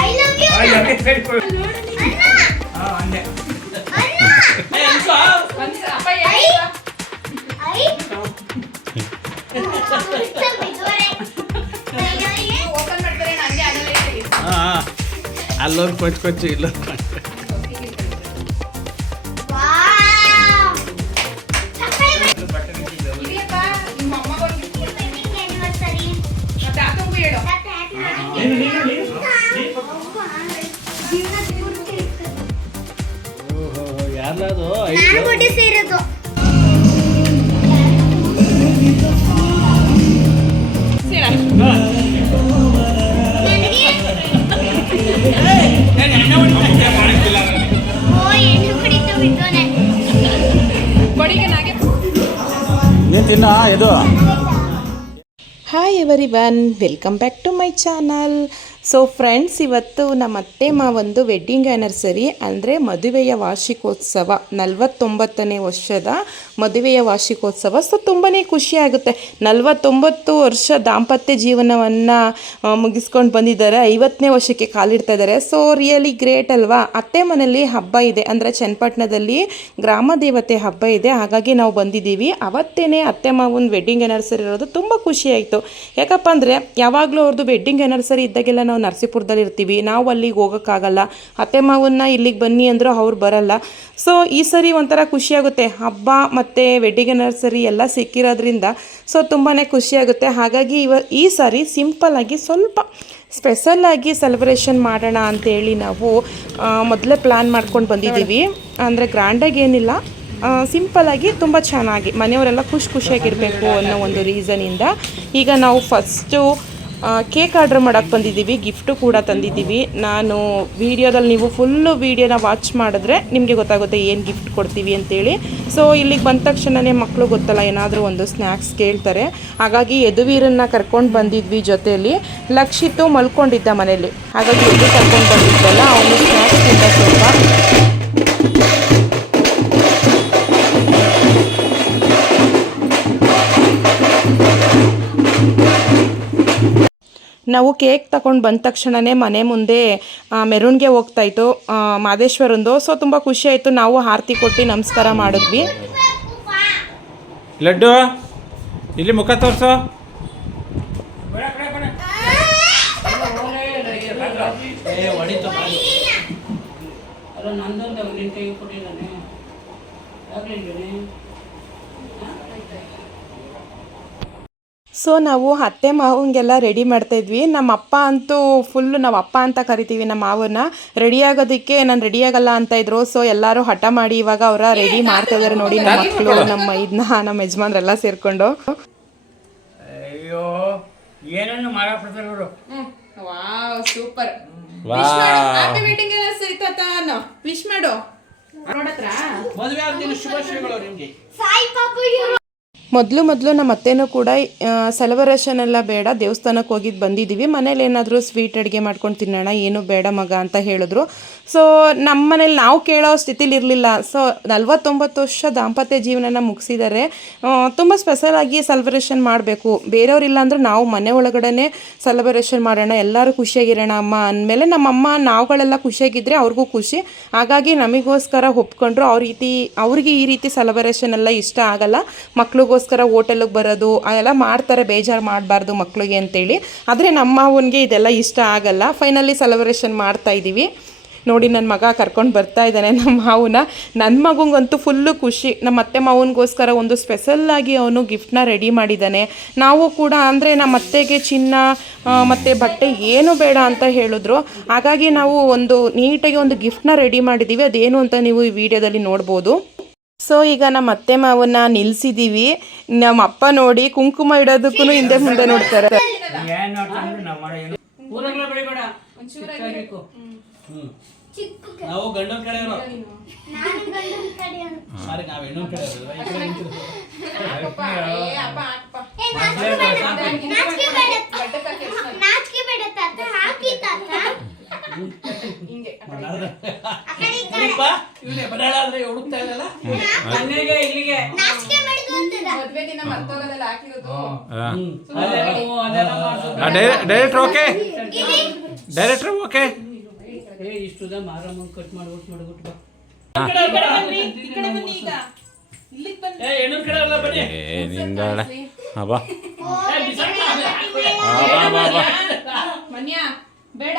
I love you ಸ್ವಲ್ಪ ಇದುವರೆ. ನನಗೆ తిన్నా ఏదో. Hi everyone welcome back to my channel so friends ಇವತ್ತು ನಮ್ಮ ಅತ್ತೆ ಮಾವಂದು ವೆಡ್ಡಿಂಗ್ ಆ್ಯನಿವರ್ಸರಿ ಅಂದರೆ ಮದುವೆಯ ವಾರ್ಷಿಕೋತ್ಸವ. ನಲವತ್ತೊಂಬತ್ತನೇ ವರ್ಷದ ಮದುವೆಯ ವಾರ್ಷಿಕೋತ್ಸವ. ಸೊ ತುಂಬಾ ಖುಷಿಯಾಗುತ್ತೆ ನಲವತ್ತೊಂಬತ್ತು ವರ್ಷ ದಾಂಪತ್ಯ ಜೀವನವನ್ನು ಮುಗಿಸ್ಕೊಂಡು ಬಂದಿದ್ದಾರೆ. ಐವತ್ತನೇ ವರ್ಷಕ್ಕೆ ಕಾಲಿಡ್ತಾ ಇದ್ದಾರೆ. ಸೊ ರಿಯಲಿ ಗ್ರೇಟ್ ಅಲ್ವಾ? ಅತ್ತೆ ಮನೆಯಲ್ಲಿ ಹಬ್ಬ ಇದೆ. ಅಂದರೆ ಚನ್ನಪಟ್ಟಣದಲ್ಲಿ ಗ್ರಾಮ ದೇವತೆ ಹಬ್ಬ ಇದೆ. ಹಾಗಾಗಿ ನಾವು ಬಂದಿದ್ದೀವಿ. ಅವತ್ತೇನೆ ಅತ್ತೆ ಮಾವನ ವೆಡ್ಡಿಂಗ್ ಆ್ಯನಿವರ್ಸರಿ ಇರೋದು ತುಂಬ ಖುಷಿಯಾಯಿತು ಯಾಕಪ್ಪ ಅಂದರೆ ಯಾವಾಗಲೂ ಅವ್ರದ್ದು ವೆಡ್ಡಿಂಗ್ ಆ್ಯನಿವರ್ಸರಿ ಇದ್ದಾಗೆಲ್ಲ ನರಸೀಪುರದಲ್ಲಿ ಇರ್ತೀವಿ. ನಾವು ಅಲ್ಲಿಗೆ ಹೋಗೋಕ್ಕಾಗಲ್ಲ. ಅತ್ತೆ ಮಾವನ್ನ ಇಲ್ಲಿಗೆ ಬನ್ನಿ ಅಂದರೂ ಅವ್ರು ಬರಲ್ಲ. ಸೊ ಈ ಸರಿ ಒಂಥರ ಖುಷಿಯಾಗುತ್ತೆ ಹಬ್ಬ ಮತ್ತು ವೆಡ್ಡಿಂಗ್ ನರ್ಸರಿ ಎಲ್ಲ ಸಿಕ್ಕಿರೋದ್ರಿಂದ ಸೊ ತುಂಬಾ ಖುಷಿಯಾಗುತ್ತೆ ಹಾಗಾಗಿ ಇವ, ಈ ಸಾರಿ ಸಿಂಪಲ್ಲಾಗಿ ಸ್ವಲ್ಪ ಸ್ಪೆಷಲ್ಲಾಗಿ ಸೆಲೆಬ್ರೇಷನ್ ಮಾಡೋಣ ಅಂತೇಳಿ ನಾವು ಮೊದಲೇ ಪ್ಲ್ಯಾನ್ ಮಾಡ್ಕೊಂಡು ಬಂದಿದ್ದೀವಿ. ಅಂದರೆ ಗ್ರ್ಯಾಂಡಾಗಿ ಏನಿಲ್ಲ. ಸಿಂಪಲ್ಲಾಗಿ ತುಂಬ ಚೆನ್ನಾಗಿ ಮನೆಯವರೆಲ್ಲ ಖುಷಿ ಖುಷಿಯಾಗಿರಬೇಕು ಅನ್ನೋ ಒಂದು ರೀಸನಿಂದ ಈಗ ನಾವು ಫಸ್ಟು ಕೇಕ್ ಆರ್ಡ್ರ್ ಮಾಡೋಕ್ಕೆ ಬಂದಿದ್ದೀವಿ, ಗಿಫ್ಟು ಕೂಡ ತಂದಿದ್ದೀವಿ. ನಾನು ವೀಡಿಯೋದಲ್ಲಿ ನೀವು ಫುಲ್ಲು ವೀಡಿಯೋನ ವಾಚ್ ಮಾಡಿದ್ರೆ ನಿಮಗೆ ಗೊತ್ತಾಗುತ್ತೆ ಏನು ಗಿಫ್ಟ್ ಕೊಡ್ತೀವಿ ಅಂತೇಳಿ. ಸೊ ಇಲ್ಲಿಗೆ ಬಂದ ತಕ್ಷಣವೇ ಮಕ್ಕಳು ಗೊತ್ತಲ್ಲ, ಏನಾದರೂ ಒಂದು ಸ್ನ್ಯಾಕ್ಸ್ ಕೇಳ್ತಾರೆ. ಹಾಗಾಗಿ ಯದುವೀರನ್ನ ಕರ್ಕೊಂಡು ಬಂದಿದ್ವಿ ಜೊತೆಯಲ್ಲಿ ಲಕ್ಷಿತು ಮಲ್ಕೊಂಡಿದ್ದ ಮನೇಲಿ. ಹಾಗಾಗಿ ಎದು ಕರ್ಕೊಂಡು ಬಂದಿದ್ದಲ್ಲ, ಅವನು ಸ್ನ್ಯಾಕ್ಸ್ ತಿಂದ ಸ್ವಲ್ಪ ನಾವು ಕೇಕ್ ತಗೊಂಡು ಬಂದ ತಕ್ಷಣವೇ ಮನೆ ಮುಂದೆ ಮೆರವಣಿಗೆ ಹೋಗ್ತಾಯಿತ್ತು ಮಾದೇಶ್ವರಂದು. ಸೊ ತುಂಬ ಖುಷಿ ಆಯಿತು. ನಾವು ಆರತಿ ಕೊಟ್ಟು ನಮಸ್ಕಾರ ಮಾಡಿದ್ವಿ. ಲಡ್ಡು, ಇಲ್ಲಿ ಮುಖ ತೋರ್ಸು ಬೇಡ, ಬೇಡ, ಬೇಡ. ಏ, ಹೊಡಿತು ಬಾಯಿ. ಅಲ್ಲ ನಂದೊಂದು ನಿನ್ನ ಕೈಗೆ ಕೊಟ್ಟಿದ್ದಾನೆ ಆಗ್ಲಿಲ್ವೇನೆ ಸೊ ನಾವು ಅತ್ತೆ ಮಾವಂಗೆಲ್ಲ ರೆಡಿ ಮಾಡ್ತಾಯಿದ್ವಿ ನಮ್ಮ ಅಪ್ಪ ಅಂತೂ ಫುಲ್ಲು ನಾವು ಅಪ್ಪ ಅಂತ ಕರಿತೀವಿ ನಮ್ಮ ಮಾವನ್ನ. ರೆಡಿ ಆಗೋದಕ್ಕೆ ನಾನು ರೆಡಿ ಆಗಲ್ಲ ಅಂತ ಇದ್ರು. ಸೊ ಎಲ್ಲರೂ ಹಠ ಮಾಡಿ ಇವಾಗ ಅವರ ರೆಡಿ ಮಾಡ್ತಾ ಇದಾರೆ ನೋಡಿ ನಮ್ಮ ಮಕ್ಕಳು ನಮ್ಮ ಇದನ್ನ ನಮ್ಮ ಯಜಮಾನ್ರೆಲ್ಲ ಸೇರ್ಕೊಂಡು. ಅಯ್ಯೋ ಏನನ್ನು ಮಾಡಾಕ್ಬಿಡ್ತಾರೆ ಇವರು ವಾವ್ ಸೂಪರ್ ವಿಶ್ ಮಾಡು. ನೋಡತ್ರ ಮದುವೆ ಆದ ದಿನ ಶುಭಾಶಯಗಳು ನಿಮಗೆ. ಸಾಯಿ ಪಾಪು ಮೊದಲು ಮೊದಲು ನಮ್ಮ ಅತ್ತೆನೂ ಕೂಡ ಸೆಲೆಬ್ರೇಷನ್ ಎಲ್ಲ ಬೇಡ, ದೇವಸ್ಥಾನಕ್ಕೆ ಹೋಗಿದ್ದು ಬಂದಿದ್ದೀವಿ ಮನೇಲಿ ಏನಾದರೂ ಸ್ವೀಟ್ ಅಡುಗೆ ಮಾಡ್ಕೊಂಡು ತಿನ್ನೋಣ, ಏನು ಬೇಡ ಮಗ ಅಂತ ಹೇಳಿದ್ರು. ಸೊ ನಮ್ಮ ಮನೇಲಿ ನಾವು ಕೇಳೋ ಸ್ಥಿತಿಲಿ ಇರಲಿಲ್ಲ. ಸೊ ನಲ್ವತ್ತೊಂಬತ್ತು ವರ್ಷ ದಾಂಪತ್ಯ ಜೀವನನ ಮುಗಿಸಿದ್ದಾರೆ ತುಂಬ ಸ್ಪೆಷಲಾಗಿ ಸೆಲೆಬ್ರೇಷನ್ ಮಾಡಬೇಕು. ಬೇರೆಯವರಿಲ್ಲ ಅಂದರೂ ನಾವು ಮನೆ ಒಳಗಡೆ ಸೆಲೆಬ್ರೇಷನ್ ಮಾಡೋಣ, ಎಲ್ಲರೂ ಖುಷಿಯಾಗಿರೋಣ ಅಮ್ಮ ಅಂದಮೇಲೆ ನಮ್ಮಮ್ಮ ನಾವುಗಳೆಲ್ಲ ಖುಷಿಯಾಗಿದ್ದರೆ ಅವ್ರಿಗೂ ಖುಷಿ. ಹಾಗಾಗಿ ನಮಗೋಸ್ಕರ ಒಪ್ಕೊಂಡ್ರು, ಅವ್ರ ರೀತಿ, ಅವ್ರಿಗೆ ಈ ರೀತಿ ಸೆಲೆಬ್ರೇಷನ್ ಎಲ್ಲ ಇಷ್ಟ ಆಗಲ್ಲ. ಮಕ್ಳಿಗೋಸ್ಕರ ಹೋಟೆಲಿಗೆ ಬರೋದು ಎಲ್ಲ ಮಾಡ್ತಾರೆ, ಬೇಜಾರು ಮಾಡಬಾರ್ದು ಮಕ್ಕಳಿಗೆ ಅಂತೇಳಿ. ಆದರೆ ನಮ್ಮ ಅವನಿಗೆ ಇದೆಲ್ಲ ಇಷ್ಟ ಆಗಲ್ಲ. ಫೈನಲಿ ಸೆಲೆಬ್ರೇಷನ್ ಮಾಡ್ತಾ ಇದ್ದೀವಿ. ನೋಡಿ ನನ್ನ ಮಗ ಕರ್ಕೊಂಡು ಬರ್ತಾ ಇದ್ದಾನೆ, ನಮ್ಮ ಮಾವನ. ನನ್ನ ಮಗಂಗಂತೂ ಫುಲ್ಲು ಖುಷಿ. ನಮ್ಮ ಅತ್ತೆ ಮಾವನಿಗೋಸ್ಕರ ಒಂದು ಸ್ಪೆಷಲ್ಲಾಗಿ ಅವನು ಗಿಫ್ಟ್ನ ರೆಡಿ ಮಾಡಿದ್ದಾನೆ. ನಾವು ಕೂಡ ಅಂದರೆ ನಮ್ಮ ಅತ್ತೆಗೆ ಚಿನ್ನ ಮತ್ತು ಬಟ್ಟೆ ಏನು ಬೇಡ ಅಂತ ಹೇಳಿದ್ರು. ಹಾಗಾಗಿ ನಾವು ಒಂದು ನೀಟಾಗಿ ಒಂದು ಗಿಫ್ಟ್ನ ರೆಡಿ ಮಾಡಿದ್ದೀವಿ. ಅದೇನು ಅಂತ ನೀವು ಈ ವಿಡಿಯೋದಲ್ಲಿ ನೋಡ್ಬೋದು. ಸೊ ಈಗ ನಮ್ಮ ಅತ್ತೆ ಮಾವನ್ನ ನಿಲ್ಸಿದೀವಿ. ನಮ್ಮ ಅಪ್ಪ ನೋಡಿ ಕುಂಕುಮ ಇಡೋದಕ್ಕೂ ಹಿಂದೆ ಮುಂದೆ ನೋಡ್ತಾರೆ. ಹಿಂಗೆ. ಬಡಾಳ ಹುಡುಕ್ತಾ ಇರಲ್ಲ ಇಲ್ಲಿಗೆ. ಮದ್ವೆ ದಿನ ಮರ್ತೋಗೋದೆಲ್ಲ ಹಾಕಿರೋದು. Director okay? Director okay? ಏ ಇಷ್ಟುದ ಮಾರಮ್ಮ ಕಟ್ ಮಾಡ್ಬಿಟ್ಟು ಮಾಡ್ಬಿಟ್ಟು ಬಾ. ಬೇಡ.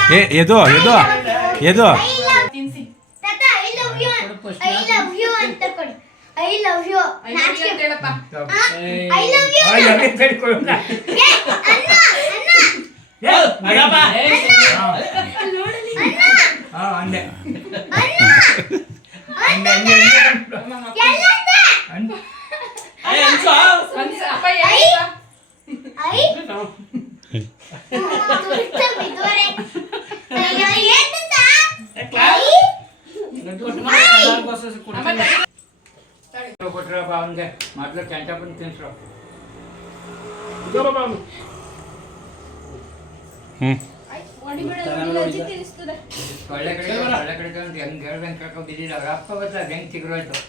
ಏ ಎದು ಎದು ಎದು. ಐ ಲವ್ ತಿನ್ಸಿ ತಾತ I love you I love you ಅಂತ ಕೊಡಿ I love you I love you ಅಂತ ಹೇಳಪ್ಪ ಐ ಲವ್ ಯು ಆ, ಎಲ್ಲಿ ಕಟ್ಕೊಳ್ಳೋಣ? ಅಣ್ಣ ಅಣ್ಣ ಏ, ಮಗಪ್ಪ. ಏ, ಹಾ. ಹಾ, ಅಂದೆ. ಅಣ್ಣ ಅಂದೆ, ಅಂದೆ, ಅಂದೆ. ಎಲ್ಲಂದೆ ಅಂದೆ. ಏ ಅನ್ಸೋ ಒಂದ್ಸ- ಅಪ್ಪ ಹೇಳಿಪ್ಪ ಐ ತುರ್ತ ಬಿದ್ದೋರೆ ಅಯ್ಯೋ ಏನಂತ ಐ ದೊಡ್ಡ ಮಗ ಅಮ್ಮ ಕೊಡ್ತೀನಿ. ತಡಿ. ಕೊಟ್ರಪ್ಪ ಅವನ್ಗೆ. ಮೊದ್ಲು ತಿನ್ಸ್ರು ಹ್ಮ್. ಒಳ್ಳೆ ಕಡೆ ಒಳ್ಳೆ ಕಡೆ ಅಂತ ಹೆಂಗ್ ಹೇಳ್ದಂಗ್ ಕರ್ಕೊಂಡ್ ಬಿದ್ದಿಲ್ಲ ಅವ್ರ ಅಪ್ಪ ಗೊತ್ತ ಹೆಂಗ್ ಚಿಗುರೋಯ್ತು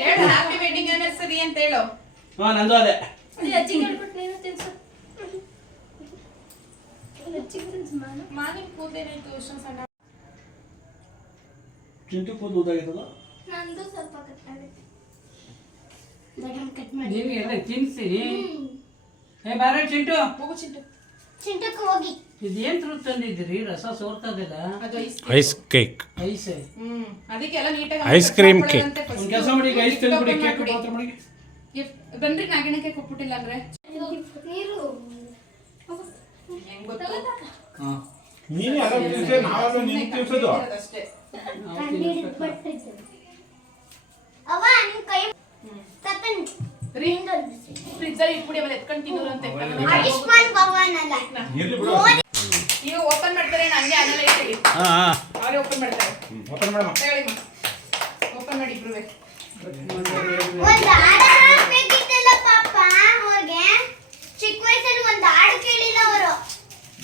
ಹೇಳು ಹ್ಯಾಪಿ ವೆಡ್ಡಿಂಗ್ ಆನಿವರ್ಸರಿ ಅಂತ ಹೇಳು. ಹಾ ನಂದು ಅದೇ. ಮಾನಿನ್ ಕೂದಲೇನಾಯ್ತು ಇಷ್ಟೊಂದು ಸಣ್ಣ? ಚಿಂಟು ಕೂದಲು ಉದ್ದಾಗಿತ್ತಲ್ಲ ನಂದು ಸ್ವಲ್ಪ ಕಟ್ ಆಗುತ್ತೆ. ದೊಡ್ಡಮ್ಮ ಕಟ್ ಮಾಡಿ. ನೀವು ಎಲ್ಲ ತಿನ್ಸಿ ಏ ಬಾರ ಚಿಂಟು. ಹೋಗು ಚಿಂಟು. ಚಿಂಟಕ್ಕೆ ಹೋಗಿ. ಇದೇನ್ ತುರು ತಂದಿದ್ದೀರಿ? ರಸ ಸೋರ್ತದಿಲ್ಲ? ಅದು ಐಸ್ ಐಸ್ ಕೇಕ್ ಐಸ್ ಹ್ಮ್. ಅದಕ್ಕೆ ಎಲ್ಲ ನೀಟಾಗಿ ಐಸ್ ಕ್ರೀಮ್ ಕೇಕ್ ಒಂದು ಕೆಲಸ ಮಾಡಿ ಈಗ ಐಸ್ ತಂದ್ಬಿಡಿ ಕೇಕ್ ಮಾತ್ರ ಮಾಡಿ. ಬನ್ರಿ ನಾಗಿಣ ಕೇಕ್ ಕೊಟ್ಬಿಟ್ಟಿಲ್ಲ ಅಂದ್ರೆ. ನೀರು. ಹೆಂಗ್. ಗೊತ್ತು? ಹಾ. ನೀನು ನಾವೆಲ್ಲ ಅವ್ವ ಕೈ ತತ್ತನ್ ರೀ. ಫ್ರಿಜ್ ಅಲ್ಲಿ ಇಟ್ಬಿಡಿ ಆಮೇಲೆ ಎತ್ಕೊಂಡು ತಿನ್ನೋರಂತೆ ಆಯುಷ್ಮಾನ್ ಭವನ್ ಅಲ್ಲ ಇರ್ಲಿ ಬಿಡು. ಈಗ ಓಪನ್ ಮಾಡ್ತಾರೆ ಹಂಗೆ ಆಗಲ್ಲ ಇಟ್ಟಿರಿ ಹಾ ಅವರೇ ಓಪನ್ ಮಾಡ್ತಾರೆ. ಓಪನ್ ಮಾಡಮ್ಮ. ಓಪನ್ ಮಾಡಿ ಒಂದ್ ಹಾಡು ಹಾಡ್ಬೇಕಿತ್ತಲ್ಲ ಪಾಪ ಅವ್ರಿಗೆ ಚಿಕ್ಕ ವಯಸ್ಸಲ್ಲಿ ಒಂದ್ ಹಾಡು ಕೇಳಿಲ್ಲ ಅವರು ನಾನು ಅಂತೀನಾ ಅಕ್ಕ ಇಂಟ್ರೆಸ್ಟ್ ಈಗ ಓಪನ್ ಮಾಡ್ಬೇಕು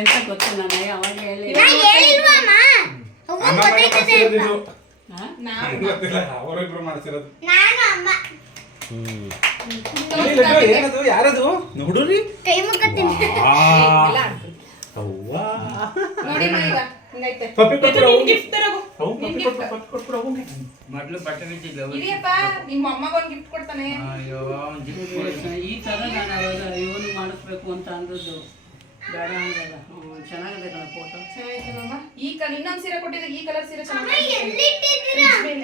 ಎಂತ ಗೊತ್ತು ನಾನು ಅವಾಗ ಹೇಳಿ ಅಂತ. ಅವರಿಬ್ರು ಮಾಡ್ತಿರೋದು ನಾನು ಅಮ್ಮ ಏನದು ಯಾರದು ನೋಡುರಿ ಕೈ ಮುಖ ನೋಡಿ ಹಿಂಗೈತೆ. ಪಪ್ಪಿ ಕೊಟ್ಬಿಡು ಅವ್ನಿಗೆ. ಗಿಫ್ಟ್ ತರಗು. ಅವು ನಿನ್ ಪಪ್ಪಿ gift. ಕೊಟ್ಟು ಪಪ್ಪಿ ಕೊಟ್ಬಿಡು ಅವ್ನಿಗೆ. ಮೊದ್ಲು ಬಟ್ಟೆ ಬಿದ್ದಿದ್ಲು ಇರಿಯಪ್ಪ ನಿಮ್ಮ ಅಮ್ಮಗ ಒಂದು ಗಿಫ್ಟ್ ಕೊಡ್ತಾನೆ. ಅಯ್ಯೋ ಅವ್ನ್ ಜಿಪ್ಪು ಈ ತರ ನಾನು ಅವಾಗ ಇವನು ಮಾಡಿಸ್ಬೇಕು ಅಂತ ಅಂದದ್ದು ಬೇಡ ಚೆನ್ನಾಗಿದೆ ಕಣ ಫೋಟೋ. ಚೆನ್ನಾಗಿದ್ದೀನಮ್ಮ ಈ ಕಲರ್ ಇನ್ನೊಂದ್ ಸೀರೆ ಕೊಟ್ಟಿದ್ದೆ ಈ ಕಲರ್ ಸೀರೆ ಚೆನ್ನಾಗಿ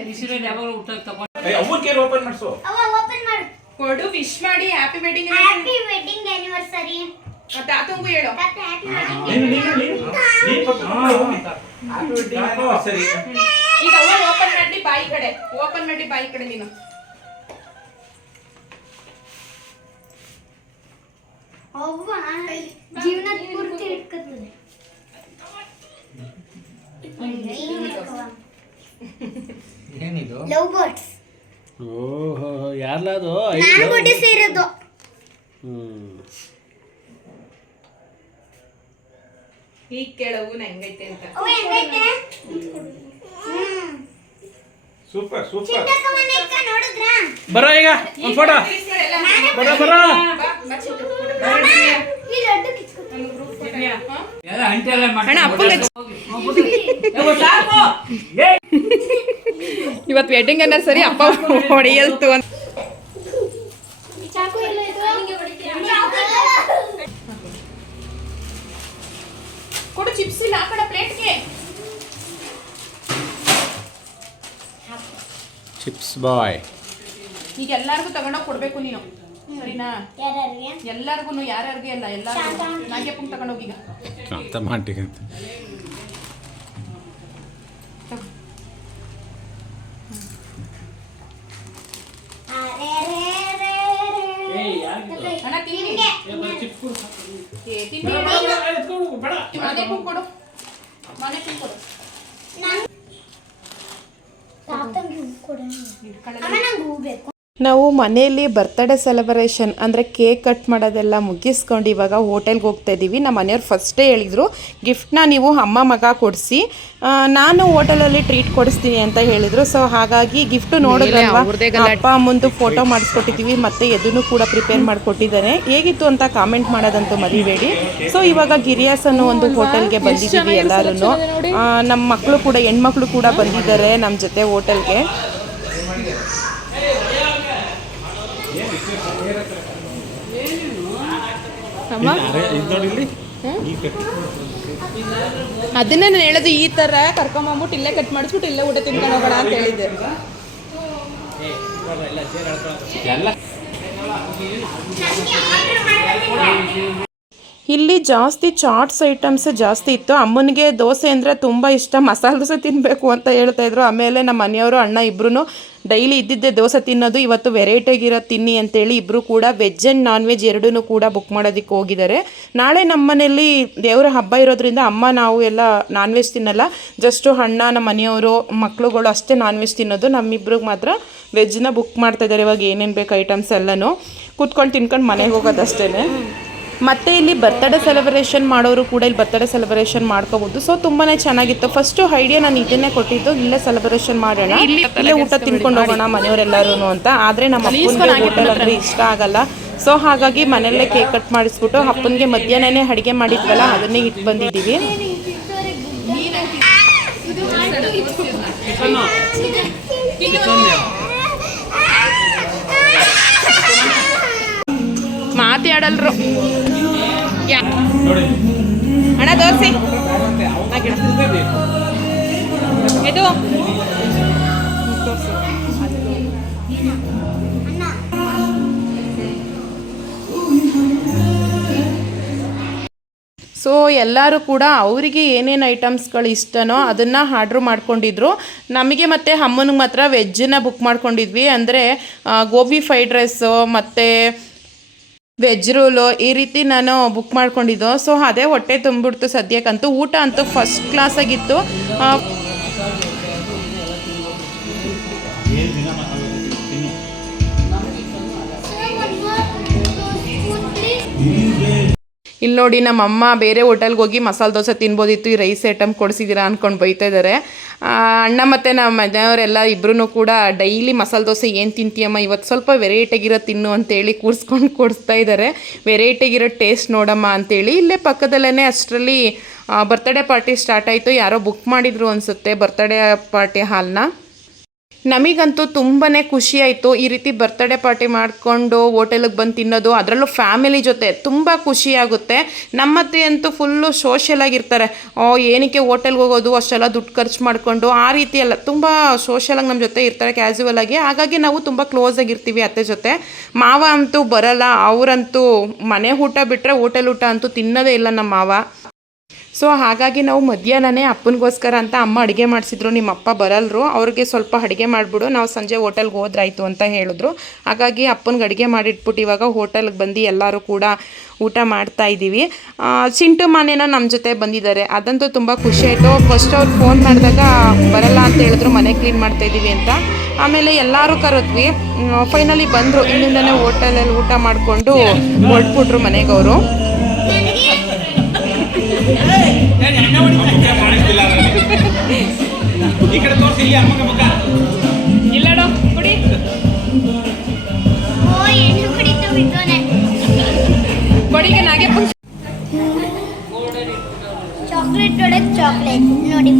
ಈ ಬಿಸಿಲು ಯಾವಾಗಲೂ ಊಟ ತಗೊಂಡು ಅವ್ವ ಕೇಳಿ ಓಪನ್ ಮಾಡಿಸು. ಅವ ಓಪನ್ ಮಾಡು. ಕೊಡು ವಿಶ್ ಮಾಡಿ. Happy wedding happy wedding anniversary ಮತ್ತೆ ಆತಂಗೂ ಹೇಳು. ನೀನು ನೀನು ನೀನು ನೀನು ಕೊಟ್ಟು ಸರಿ. ಈಗ ಅವ್ರು ಓಪನ್ ಮಾಡಿ ಬಾಯಿ ಕಡೆ. ಓಪನ್ ಮಾಡಿ ಬಾಯಿ ಕಡೆ ನೀನು. ಅವ್ವ ಜೀವನ ಪೂರ್ತಿ ಇಟ್ಕೊತದೆ. ಏನಿದು? ಲವ್ ಬರ್ಡ್ಸ್ ಓಹೋ ಯಾರ್ಲಾದು ನಾನು ಸೇರಿದ್ದು ಹ್ಮ್. ಈಗ ಕೇಳವು ನಂಗೈತೆ ಅಂತ. Super super. ಬರೋ ಈಗ ಒಂದು ಫೋಟೋ. ಬರೋ ಬರೋ. ಇವತ್ತು ವೆಡ್ಡಿಂಗ್ ಅನ್ನರ್ಸರಿ ಅಪ್ಪ ಹೊಡೆಯಲ್ತು ಅಂತ ಚಾಕು ಎಲ್ಲ ಇದು ಇಲ್ಲ ಆ ಕಡೆ ಪ್ಲೇಟ್ಗೆ. Chips boy. ಈಗ ಎಲ್ಲರಿಗೂ ತಗೊಂಡೋಗಿ ಕೊಡ್ಬೇಕು ನೀನು. ಸರಿನಾ? ಎಲ್ಲರಿಗೂ ಯಾರ್ಯಾರಿಗೆ ಅಲ್ಲ ಎಲ್ಲರಿಗೂ ನಾಗ್ಯಪ್ಪಂಗ್ ತಗೊಂಡೋಗಿ ಈಗ. ಅಂತ. ಏಯ್ ಯಾಕೆ ಅಣ್ಣ ತಿನ್ನಿ. ತಿನ್ನಿ. ಮನೆ ಕೊಡು ಮನೆ ಕೊಡು. ತಾತಂಗೆ ಹೂ ಕೊಡ ಅಮ್ಮ ನಂಗೆ ಹೂ ಬೇಕು ನಾವು ಮನೆಯಲ್ಲಿ ಬರ್ತ್ಡೇ ಸೆಲೆಬ್ರೇಷನ್ ಅಂದರೆ ಕೇಕ್ ಕಟ್ ಮಾಡೋದೆಲ್ಲ ಮುಗಿಸ್ಕೊಂಡು ಇವಾಗ ಹೋಟೆಲ್ಗೆ ಹೋಗ್ತಾ ಇದ್ದೀವಿ ನಮ್ಮ ಮನೆಯವ್ರು ಫಸ್ಟೇ ಹೇಳಿದರು ಗಿಫ್ಟ್ನ ನೀವು ಅಮ್ಮ ಮಗ ಕೊಡಿಸಿ ನಾನು ಹೋಟೆಲಲ್ಲಿ ಟ್ರೀಟ್ ಕೊಡಿಸ್ತೀನಿ ಅಂತ ಹೇಳಿದರು. ಸೊ ಹಾಗಾಗಿ ಗಿಫ್ಟು ನೋಡಿದ್ರಲ್ವಾ? ಅಪ್ಪ ಅಮ್ಮಂದು ಫೋಟೋ ಮಾಡಿಸ್ಕೊಟ್ಟಿದ್ದೀವಿ ಮತ್ತು ಎದನ್ನು ಕೂಡ ಪ್ರಿಪೇರ್ ಮಾಡಿಕೊಟ್ಟಿದ್ದಾನೆ. ಹೇಗಿತ್ತು ಅಂತ ಕಾಮೆಂಟ್ ಮಾಡೋದಂತೂ ಮರಿಬೇಡಿ. ಸೊ ಇವಾಗ ಗಿರಿಯಾಸ್ ಅನ್ನೋ ಒಂದು ಹೋಟೆಲ್ಗೆ ಬಂದಿದ್ದೀವಿ ಎಲ್ಲರೂ ನಮ್ಮ ಮಕ್ಕಳು ಕೂಡ ಹೆಣ್ಮಕ್ಳು ಕೂಡ ಬಂದಿದ್ದಾರೆ ನಮ್ಮ ಜೊತೆ ಹೋಟೆಲ್ಗೆ ಅದನ್ನೇ ನಾನು ಹೇಳೋದು ಈ ತರ ಕರ್ಕೊಂಬಂದ್ಬಿಟ್ಟು ಇಲ್ಲೇ ಕಟ್ ಮಾಡಿಸ್ಬಿಟ್ಟು ಇಲ್ಲೇ ಊಟ ತಿನ್ಕೊಂಡು ಹೋಗೋಣ ಅಂತ ಹೇಳಿದ್ದೆ. ಇಲ್ಲಿ ಜಾಸ್ತಿ ಚಾಟ್ಸ್ ಐಟಮ್ಸ್ ಜಾಸ್ತಿ ಇತ್ತು. ಅಮ್ಮನಿಗೆ ದೋಸೆ ಅಂದರೆ ತುಂಬ ಇಷ್ಟ. ಮಸಾಲೆ ದೋಸೆ ತಿನ್ನಬೇಕು ಅಂತ ಹೇಳ್ತಾ ಇದ್ರು. ಆಮೇಲೆ ನಮ್ಮ ಮನೆಯವರು, ಅಣ್ಣ ಇಬ್ಬರೂ ಡೈಲಿ ಇದ್ದಿದ್ದೆ ದೋಸೆ ತಿನ್ನೋದು. ಇವತ್ತು ವೆರೈಟಿಯಾಗಿರೋ ತಿನ್ನಿ ಅಂತೇಳಿ ಇಬ್ಬರು ಕೂಡ ವೆಜ್ ಆ್ಯಂಡ್ ನಾನ್ ವೆಜ್ ಎರಡೂ ಕೂಡ ಬುಕ್ ಮಾಡೋದಕ್ಕೆ ಹೋಗಿದ್ದಾರೆ. ನಾಳೆ ನಮ್ಮ ಮನೆಯಲ್ಲಿ ದೇವರ ಹಬ್ಬ ಇರೋದ್ರಿಂದ ಅಮ್ಮ, ನಾವು ಎಲ್ಲ ನಾನ್ ವೆಜ್ ತಿನ್ನಲ್ಲ. ಜಸ್ಟು ಅಣ್ಣ, ನಮ್ಮ ಮನೆಯವರು ಮಕ್ಕಳುಗಳು ಅಷ್ಟೇ ನಾನ್ ವೆಜ್ ತಿನ್ನೋದು. ನಮ್ಮಿಬ್ರಿಗೆ ಮಾತ್ರ ವೆಜ್ನ ಬುಕ್ ಮಾಡ್ತಾ ಇದ್ದಾರೆ. ಇವಾಗ ಏನೇನು ಬೇಕು ಐಟಮ್ಸ್ ಎಲ್ಲನೂ. ಕೂತ್ಕೊಂಡು ತಿನ್ಕೊಂಡು ಮನೆಗೆ ಹೋಗೋದಷ್ಟೇ ಮತ್ತೆ ಇಲ್ಲಿ ಬರ್ತಡೇ ಸೆಲೆಬ್ರೇಷನ್ ಮಾಡೋರು ಕೂಡ ಇಲ್ಲಿ ಬರ್ತಡೇ ಸೆಲೆಬ್ರೇಷನ್ ಮಾಡ್ಕೋಬಹುದು ಸೊ ತುಂಬಾನೇ ಚೆನ್ನಾಗಿತ್ತು. ಫಸ್ಟ್ ಐಡಿಯಾ ನಾನು ಇದನ್ನೇ ಕೊಟ್ಟಿದ್ದು ಇಲ್ಲೇ ಸೆಲೆಬ್ರೇಷನ್ ಮಾಡೋಣ. ಇಲ್ಲೇ ಊಟ ತಿನ್ಕೊಂಡು ಹೋಗೋಣ ಮನೆಯವರೆಲ್ಲರೂ ಅಂತ. ಆದ್ರೆ ನಮ್ಮ ಅಪ್ಪನಿಗೆ ಹೋಟೆಲ್ ಅಂದ್ರೆ ಇಷ್ಟ ಆಗಲ್ಲ. ಸೊ ಹಾಗಾಗಿ ಮನೆಯಲ್ಲೇ ಕೇಕ್ ಕಟ್ ಮಾಡಿಸ್ಬಿಟ್ಟು ಅಪ್ಪನಿಗೆ ಮಧ್ಯಾಹ್ನನೇ ಅಡುಗೆ ಮಾಡಿದ್ವಲ್ಲ ಅದನ್ನೇ ಇಟ್ಟು ಬಂದಿದ್ದೀವಿ. ಮಾತಾಡಲ್ರು. ಅಣ್ಣ ದೋಸೆ. ಇದು? ಸೊ ಎಲ್ಲರೂ ಕೂಡ ಅವರಿಗೆ ಏನೇನು ಐಟಮ್ಸ್ಗಳು ಇಷ್ಟನೋ ಅದನ್ನು ಆರ್ಡ್ರ್ ಮಾಡ್ಕೊಂಡಿದ್ರು. ನಮಗೆ ಮತ್ತು ಅಮ್ಮನಿಗೆ ಮಾತ್ರ ವೆಜ್ಜನ್ನು ಬುಕ್ ಮಾಡ್ಕೊಂಡಿದ್ವಿ. ಅಂದರೆ ಗೋಬಿ ಫ್ರೈಡ್ ರೈಸು ಮತ್ತು ವೆಜ್ ರೋಲು ಈ ರೀತಿ ನಾನು ಬುಕ್ ಮಾಡ್ಕೊಂಡಿದ್ದು. ಸೊ ಅದೇ ಹೊಟ್ಟೆ ತುಂಬಿಬಿಡ್ತು ಸದ್ಯಕ್ಕಂತೂ. ಊಟ ಅಂತೂ ಫಸ್ಟ್ ಕ್ಲಾಸಾಗಿತ್ತು ಆ, ಇಲ್ಲಿ ನೋಡಿ ನಮ್ಮ ಅಮ್ಮ ಬೇರೆ ಹೋಟೆಲ್ಗೆ ಹೋಗಿ ಮಸಾಲೆ ದೋಸೆ ತಿನ್ಬೋದಿತ್ತು, ಈ ರೈಸ್ ಐಟಮ್ ಕೊಡಿಸಿದ್ದೀರಾ ಅಂದ್ಕೊಂಡು ಬೈತಾ ಇದ್ದಾರೆ ಅಣ್ಣ ಮತ್ತು ನಮ್ಮ ಮನೆಯವರೆಲ್ಲ ಇಬ್ಬರೂ ಕೂಡ ಡೈಲಿ ಮಸಾಲೆ ದೋಸೆ ಏನು ತಿಂತೀಯಮ್ಮ ಇವತ್ತು ಸ್ವಲ್ಪ ವೆರೈಟಿಯಾಗಿರೋ ತಿನ್ನು ಅಂತೇಳಿ ಕೂರಿಸ್ಕೊಂಡು ಕೊಡಿಸ್ತಾ ಇದ್ದಾರೆ ವೆರೈಟಿಯಾಗಿರೋ ಟೇಸ್ಟ್ ನೋಡಮ್ಮ ಅಂತೇಳಿ ಇಲ್ಲೇ ಪಕ್ಕದಲ್ಲೇ ಅಷ್ಟರಲ್ಲಿ ಬರ್ತ್ಡೇ ಪಾರ್ಟಿ ಸ್ಟಾರ್ಟ್ ಆಯಿತು, ಯಾರೋ ಬುಕ್ ಮಾಡಿದರು ಅನಿಸುತ್ತೆ ಬರ್ತ್ಡೇ ಪಾರ್ಟಿ ಹಾಲ್ನ ನಮಗಂತೂ ತುಂಬಾ ಖುಷಿ ಆಯಿತು ಈ ರೀತಿ ಬರ್ತ್ಡೇ ಪಾರ್ಟಿ ಮಾಡಿಕೊಂಡು ಹೋಟೆಲಿಗೆ ಬಂದು ತಿನ್ನೋದು. ಅದರಲ್ಲೂ ಫ್ಯಾಮಿಲಿ ಜೊತೆ ತುಂಬ ಖುಷಿಯಾಗುತ್ತೆ ನಮ್ಮತ್ತೆ ಅಂತೂ ಫುಲ್ಲು ಸೋಷಿಯಲ್ ಓ, ಏನಕ್ಕೆ ಹೋಟೆಲ್ಗೆ ಹೋಗೋದು? ಅಷ್ಟೆಲ್ಲ ದುಡ್ಡು ಖರ್ಚು ಮಾಡಿಕೊಂಡು ಆ ರೀತಿ ಎಲ್ಲ ತುಂಬ ಸೋಷಿಯಲಾಗಿ ನಮ್ಮ ಜೊತೆ ಇರ್ತಾರೆ ಕ್ಯಾಸುವಲ್ ಆಗಿ. ಹಾಗಾಗಿ ನಾವು ತುಂಬ ಕ್ಲೋಸ್ ಆಗಿರ್ತೀವಿ ಅತ್ತೆ ಜೊತೆ. ಮಾವ ಅಂತೂ ಬರಲ್ಲ, ಅವರಂತೂ ಮನೆ ಊಟ ಬಿಟ್ಟರೆ ಹೋಟೆಲ್ ಊಟ ಅಂತೂ ತಿನ್ನೋದೇ ಇಲ್ಲ ನಮ್ಮ ಮಾವ. ಸೊ ಹಾಗಾಗಿ ನಾವು ಮಧ್ಯಾಹ್ನನೇ ಅಪ್ಪನಿಗೋಸ್ಕರ ಅಂತ ಅಮ್ಮ ಅಡುಗೆ ಮಾಡಿಸಿದ್ರು, ನಿಮ್ಮ ಅಪ್ಪ ಬರಲ್ರು, ಅವ್ರಿಗೆ ಸ್ವಲ್ಪ ಅಡುಗೆ ಮಾಡಿಬಿಡು, ನಾವು ಸಂಜೆ ಹೋಟೆಲ್ಗೆ ಹೋದ್ರಾಯ್ತು ಅಂತ ಹೇಳಿದ್ರು. ಹಾಗಾಗಿ ಅಪ್ಪನಿಗೆ ಅಡುಗೆ ಮಾಡಿಟ್ಬಿಟ್ಟು ಇವಾಗ ಹೋಟೆಲ್ಗೆ ಬಂದು ಎಲ್ಲರೂ ಕೂಡ ಊಟ ಮಾಡ್ತಾ ಇದ್ದೀವಿ. ಸಿಂಟು ಮನೇನ ನಮ್ಮ ಜೊತೆ ಬಂದಿದ್ದಾರೆ. ಅದಂತೂ ತುಂಬ ಖುಷಿ ಆಯಿತು. ಫಸ್ಟ್ ಅವ್ರು ಫೋನ್ ಮಾಡಿದಾಗ, ಬರಲ್ಲ ಅಂತ ಹೇಳಿದ್ರು, ಮನೆ ಕ್ಲೀನ್ ಮಾಡ್ತಾ ಇದ್ದೀವಿ ಅಂತ. ಆಮೇಲೆ ಎಲ್ಲರೂ ಕರೆದ್ವಿ. ಫೈನಲಿ ಬಂದರು. ಇಲ್ಲಿಂದನೇ ಹೋಟೆಲಲ್ಲಿ ಊಟ ಮಾಡಿಕೊಂಡು ಹೊರಟ್ಬಿಟ್ರು ಮನೆಗೆ ಅವರು. ಈ ಕಡೆ ತೋರಿಸಿ ಇಲ್ಲಿ ಅಮ್ಮಗ ಮುಖ ಇಲ್ಲಡೋ ಕುಡಿ ಬಡಿಗೆ ನಾಗಪ್ಪ ಚಾಕ್ಲೇಟ್ ಒಳಗೆ ಚಾಕ್ಲೇಟ್. ನೋಡಿ.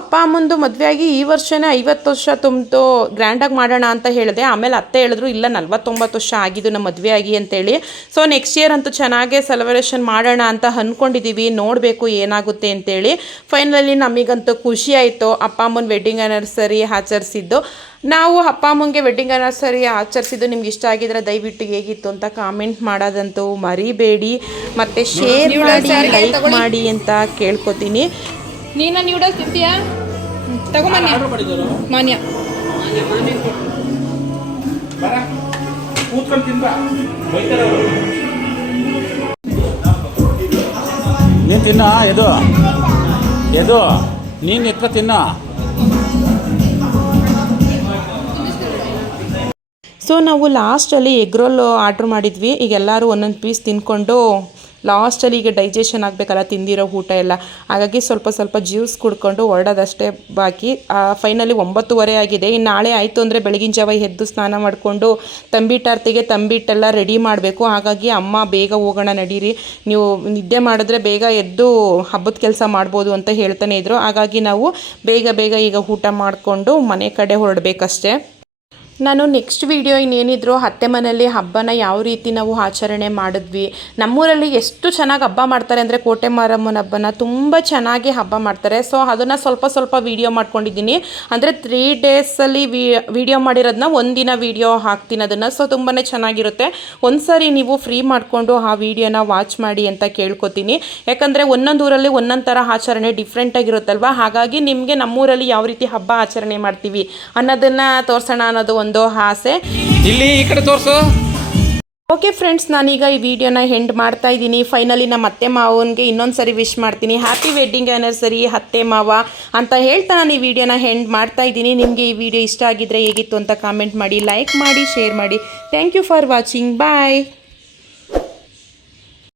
ಅಪ್ಪ ಅಮ್ಮಂದು ಮದುವೆಯಾಗಿ ಈ ವರ್ಷನೇ ಐವತ್ತು ವರ್ಷ ತುಂಬಿತು ಗ್ರ್ಯಾಂಡಾಗಿ ಮಾಡೋಣ ಅಂತ ಹೇಳಿದೆ. ಆಮೇಲೆ ಅತ್ತೆ ಹೇಳಿದ್ರು ಇಲ್ಲ ನಲ್ವತ್ತೊಂಬತ್ತು ವರ್ಷ ಆಗಿದ್ದು ನಮ್ಮ ಮದುವೆ ಆಗಿ ಅಂತೇಳಿ. ಸೊ ನೆಕ್ಸ್ಟ್ ಇಯರ್ ಅಂತೂ ಚೆನ್ನಾಗೇ ಸೆಲೆಬ್ರೇಷನ್ ಮಾಡೋಣ ಅಂತ ಅಂದ್ಕೊಂಡಿದ್ದೀವಿ ನೋಡಬೇಕು ಏನಾಗುತ್ತೆ ಅಂತೇಳಿ. ಫೈನಲಿ ನಮಗಂತೂ ಖುಷಿ ಆಯಿತು. ಅಪ್ಪ ಅಮ್ಮನ ವೆಡ್ಡಿಂಗ್ ಆ್ಯನಿವರ್ಸರಿ ಆಚರಿಸಿದ್ದು. ನಾವು ಅಪ್ಪ ಅಮ್ಮಂಗೆ ವೆಡ್ಡಿಂಗ್ ಆ್ಯನಿವರ್ಸರಿ ಆಚರಿಸಿದ್ದು ನಿಮ್ಗೆ ಇಷ್ಟ ಆಗಿದ್ರೆ ದಯವಿಟ್ಟು ಹೇಗಿತ್ತು ಅಂತ ಕಾಮೆಂಟ್ ಮಾಡೋದಂತೂ ಮರಿಬೇಡಿ. ಮತ್ತು ಶೇರ್ ಮಾಡಿ ಲೈಕ್ ಮಾಡಿ ಅಂತ ಕೇಳ್ಕೊತೀನಿ. ನೀನ ನ್ಯೂಡಲ್ಸ್ ತಿಂತೀಯಾ? ತಗೋ ಮಾನ್ಯ. ಮಾನ್ಯ. ಕೂತ್ಕೊಂಡು ತಿನ್ಬಾ. ಅವ್ರು. ನೀನ್ ತಿನ್ನ ಎದು ಎದು ನೀನ್ ಎತ್ತ ತಿನ್ನ. ಸೊ ನಾವು ಲಾಸ್ಟಲ್ಲಿ ಎಗ್ ರೋಲ್ ಆರ್ಡ್ರ್ ಮಾಡಿದ್ವಿ. ಈಗ ಎಲ್ಲರೂ ಒಂದೊಂದು ಪೀಸ್ ತಿನ್ಕೊಂಡು ಲಾಸ್ಟಲ್ಲಿ ಈಗ ಡೈಜೆಷನ್ ಆಗಬೇಕಲ್ಲ, ತಿಂದಿರೋ ಊಟ ಎಲ್ಲ. ಹಾಗಾಗಿ ಸ್ವಲ್ಪ ಸ್ವಲ್ಪ ಜ್ಯೂಸ್ ಕುಡ್ಕೊಂಡು ಹೊರಡೋದಷ್ಟೇ ಬಾಕಿ. ಫೈನಲಿ ಒಂಬತ್ತುವರೆ ಆಗಿದೆ. ಇನ್ನು ನಾಳೆ ಆಯಿತು ಅಂದರೆ ಬೆಳಗಿನ ಜಾವ ಎದ್ದು ಸ್ನಾನ ಮಾಡಿಕೊಂಡು ತಂಬಿಟ್ಟಾರ್ತಿಗೆ ತಂಬಿಟ್ಟೆಲ್ಲ ರೆಡಿ ಮಾಡಬೇಕು. ಹಾಗಾಗಿ ಅಮ್ಮ, ಬೇಗ ಹೋಗೋಣ, ನಡೀರಿ. ನೀವು ನಿದ್ದೆ ಮಾಡಿದ್ರೆ ಬೇಗ ಎದ್ದು ಹಬ್ಬದ ಕೆಲಸ ಮಾಡ್ಬೋದು ಅಂತ ಹೇಳ್ತಾನೆ ಇದ್ರು. ಹಾಗಾಗಿ ನಾವು ಬೇಗ ಬೇಗ ಈಗ ಊಟ ಮಾಡಿಕೊಂಡು ಮನೆ ಕಡೆ ಹೊರಡಬೇಕಷ್ಟೇ. ನಾನು ನೆಕ್ಸ್ಟ್ ವಿಡಿಯೋ ಇನ್ನೇನಿದ್ರು ಅತ್ತೆ ಮನೆಯಲ್ಲಿ ಹಬ್ಬನ ಯಾವ ರೀತಿ ನಾವು ಆಚರಣೆ ಮಾಡಿದ್ವಿ. ನಮ್ಮೂರಲ್ಲಿ ಎಷ್ಟು ಚೆನ್ನಾಗಿ ಹಬ್ಬ ಮಾಡ್ತಾರೆ ಅಂದರೆ ಕೋಟೆ ಮಾರಮ್ಮನ ಹಬ್ಬನ ತುಂಬ ಚೆನ್ನಾಗಿ ಹಬ್ಬ ಮಾಡ್ತಾರೆ. ಸೊ ಅದನ್ನು ಸ್ವಲ್ಪ ಸ್ವಲ್ಪ ವಿಡಿಯೋ ಮಾಡ್ಕೊಂಡಿದ್ದೀನಿ. ಅಂದರೆ ತ್ರೀ ಡೇಸಲ್ಲಿ ವಿಡಿಯೋ ಮಾಡಿರೋದನ್ನ ಒಂದಿನ ವಿಡಿಯೋ ಹಾಕ್ತೀನಿ ಅದನ್ನು. ಸೊ ತುಂಬಾ ಚೆನ್ನಾಗಿರುತ್ತೆ. ಒಂದು ನೀವು ಫ್ರೀ ಮಾಡಿಕೊಂಡು ಆ ವಿಡಿಯೋನ ವಾಚ್ ಮಾಡಿ ಅಂತ ಕೇಳ್ಕೊತೀನಿ. ಯಾಕಂದರೆ ಒಂದೊಂದು ಊರಲ್ಲಿ ಒಂದೊಂದು ಥರ ಆಚರಣೆ ಡಿಫ್ರೆಂಟ್ ಆಗಿರುತ್ತಲ್ವ? ಹಾಗಾಗಿ ನಿಮಗೆ ನಮ್ಮೂರಲ್ಲಿ ಯಾವ ರೀತಿ ಹಬ್ಬ ಆಚರಣೆ ಮಾಡ್ತೀವಿ ಅನ್ನೋದನ್ನು ತೋರಿಸೋಣ ಅನ್ನೋದು ಒಂದು ಆಸೆ? ಇಲ್ಲಿ ಈ ಕಡೆ ತೋರಿಸು. ಓಕೆ ಫ್ರೆಂಡ್ಸ್ ನಾನೀಗ ಈ ವಿಡಿಯೋನ ಹೆಂಡ್ ಮಾಡ್ತಾ ಇದ್ದೀನಿ. ಫೈನಲಿ ನಮ್ಮ ಅತ್ತೆ ಮಾವನಿಗೆ ಇನ್ನೊಂದು ಸರಿ ವಿಶ್ ಮಾಡ್ತೀನಿ. ಹ್ಯಾಪಿ ವೆಡ್ಡಿಂಗ್ ಆ್ಯನಿವರ್ಸರಿ ಅತ್ತೆ ಮಾವ ಅಂತ ಹೇಳ್ತಾ ನಾನು ಈ ವಿಡಿಯೋನ ಹೆಂಡ್ ಮಾಡ್ತಾ ಇದ್ದೀನಿ. ನಿಮಗೆ ಈ ವಿಡಿಯೋ ಇಷ್ಟ ಆಗಿದ್ರೆ ಹೇಗಿತ್ತು ಅಂತ ಕಾಮೆಂಟ್ ಮಾಡಿ ಲೈಕ್ ಮಾಡಿ ಶೇರ್ ಮಾಡಿ. Thank you for watching bye